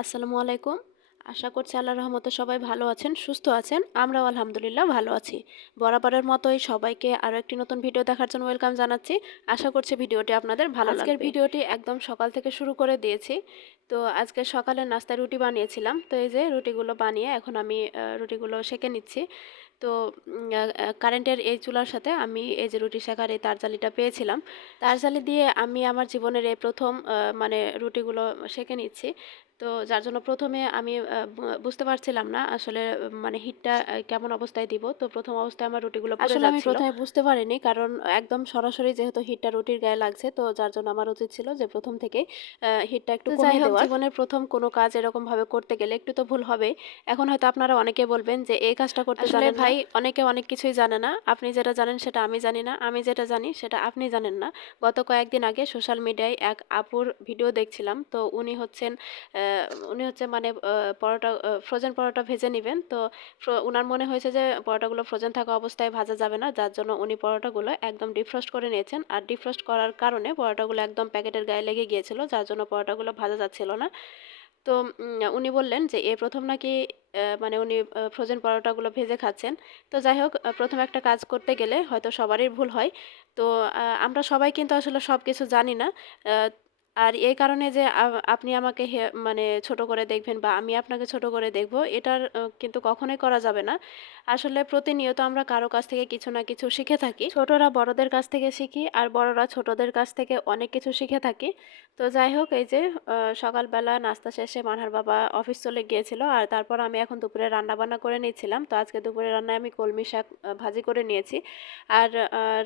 আসসালামু আলাইকুম। আশা করছি আল্লাহর রহমতে সবাই ভালো আছেন, সুস্থ আছেন। আমরাও আলহামদুলিল্লাহ ভালো আছি। বরাবরের মতোই সবাইকে আরও একটি নতুন ভিডিও দেখার জন্য ওয়েলকাম জানাচ্ছি। আশা করছি ভিডিওটি আপনাদের ভালো লাগবে। আজকের ভিডিওটি একদম সকাল থেকে শুরু করে দিয়েছি। তো আজকে সকালে নাস্তায় রুটি বানিয়েছিলাম। তো এই যে রুটিগুলো বানিয়ে এখন আমি রুটিগুলো সেঁকে নিচ্ছি। তো কারেন্টের এই চুলার সাথে আমি এই যে রুটি সেঁকার এই তারজালিটা পেয়েছিলাম। তারজালি দিয়ে আমি আমার জীবনের এই প্রথম মানে রুটিগুলো সেঁকে নিচ্ছি। তো যার জন্য প্রথমে আমি বুঝতে পারছিলাম না আসলে মানে হিটটা কেমন অবস্থায় দিব। তো প্রথম অবস্থায় আমার রুটিগুলো পুড়ে যাচ্ছিল। আমি প্রথমে বুঝতে পারিনি, কারণ একদম সরাসরি যেহেতু হিটটা রুটির গায়ে লাগছে, তো যার জন্য আমার উচিত ছিল যে প্রথম থেকেই হিটটা একটু কমিয়ে দেওয়ার। জীবনের প্রথম কোনো কাজ এরকম ভাবে করতে গেলে একটু তো ভুল হবেই। এখন হয়তো আপনারা অনেকে বলবেন যে এই কাজটা করতে জানেন না। ভাই, অনেকে অনেক কিছুই জানে না। আপনি যেটা জানেন সেটা আমি জানি না, আমি যেটা জানি সেটা আপনি জানেন না। গত কয়েকদিন আগে সোশ্যাল মিডিয়ায় এক আপুর ভিডিও দেখছিলাম। তো উনি হচ্ছে মানে পরোটা ফ্রোজেন পরোটা ভেজে নেবেন। তো উনার মনে হয়েছে যে পরোটাগুলো ফ্রোজেন থাকা অবস্থায় ভাজা যাবে না, যার জন্য উনি পরোটাগুলো একদম ডিফ্রস্ট করে নিয়েছেন। আর ডিফ্রস্ট করার কারণে পরোটাগুলো একদম প্যাকেটের গায়ে লেগে গিয়েছিল, যার জন্য পরোটাগুলো ভাজা যাচ্ছিল না। তো উনি বললেন যে এ প্রথম নাকি মানে উনি ফ্রোজেন পরোটাগুলো ভেজে খাচ্ছেন। তো যাই হোক, প্রথম একটা কাজ করতে গেলে হয়তো সবারই ভুল হয়। তো আমরা সবাই কিন্তু আসলে সব কিছু জানি না। আহ, আর এই কারণে যে আপনি আমাকে মানে ছোট করে দেখবেন বা আমি আপনাকে ছোট করে দেখব, এটার কিন্তু কখনোই করা যাবে না। আসলে প্রতিনিয়ত আমরা কারো কাছ থেকে কিছু না কিছু শিখে থাকি। ছোটরা বড়দের কাছ থেকে শিখি, আর বড়রা ছোটদের কাছ থেকে অনেক কিছু শিখে থাকি। তো যাই হোক, এই যে সকালবেলা নাস্তা শেষে মানহার বাবা অফিস চলে গিয়েছিল, আর তারপর আমি এখন দুপুরে রান্না বান্না করে নিচ্ছিলাম। তো আজকে দুপুরে রান্নায় আমি কলমি শাক ভাজি করে নিয়েছি। আর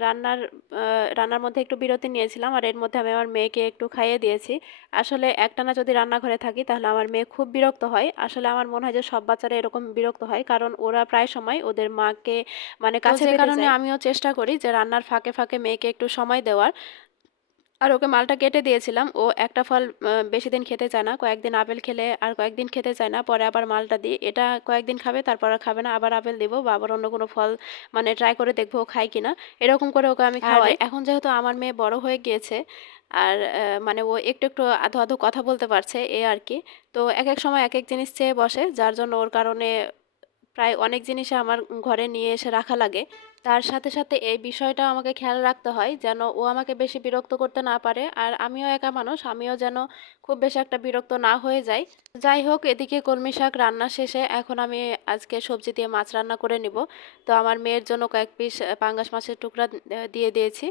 রান্নার মধ্যে একটু বিরতি নিয়েছিলাম, আর এর মধ্যে আমি আমার মেয়েকে একটু খাইয়ে দিয়েছি। আসলে একটানা যদি রান্নাঘরে থাকি তাহলে আমার মেয়ে খুব বিরক্ত হয়। আসলে আমার মনে হয় যে সব বাচ্চারা এরকম বিরক্ত হয়, কারণ ওরা প্রায় সময় ওদের মাকে মানে কাছে পেতে যায়। কারণে আমিও চেষ্টা করি যে রান্নার ফাঁকে ফাঁকে মেয়েকে একটু সময় দেওয়ার। আর ওকে মালটা কেটে দিয়েছিলাম। ও একটা ফল বেশি দিন খেতে চায় না, কয়েকদিন আপেল খেলে আর কয়েকদিন খেতে চায় না, পরে আবার মালটা দিই। এটা কয়েকদিন খাবে, তারপর আর খাবে না, আবার আপেল দিব বা আবার অন্য কোনো ফল মানে ট্রাই করে দেখবো ও খায় কিনা। এরকম করে ওকে আমি খাওয়াই। এখন যেহেতু আমার মেয়ে বড় হয়ে গিয়েছে, আর মানে ও একটু একটু আধো আধো কথা বলতে পারছে, এ আর কি। তো এক এক সময় এক এক জিনিস চেয়ে বসে, যার জন্য ওর কারণে প্রায় অনেক জিনিসে আমার ঘরে নিয়ে এসে রাখা লাগে। তার সাথে সাথে এই বিষয়টা আমাকে খেয়াল রাখতে হয় যেন ও আমাকে বেশি বিরক্ত করতে না পারে, আর আমিও একা মানুষ, আমিও যেন খুব বেশি একটা বিরক্ত না হয়ে যাই। যাই হোক, এদিকে কলমি শাক রান্না শেষে এখন আমি আজকে সবজি দিয়ে মাছ রান্না করে নিব। তো আমার মেয়ের জন্য কয়েক পিস পাঙ্গাস মাছের টুকরা দিয়ে দিয়েছি,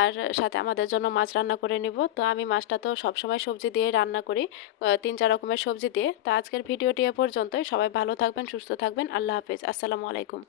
আর সাথে আমাদের জন্য মাছ রান্না করে নিব। তো আমি মাছটা তো সবসময় সবজি দিয়ে রান্না করি, 3-4 রকমের সবজি দিয়ে। তো আজকের ভিডিওটি এ পর্যন্তই। সবাই ভালো থাকবেন, সুস্থ থাকবেন। আল্লাহ হাফেজ। আসসালামু আলাইকুম।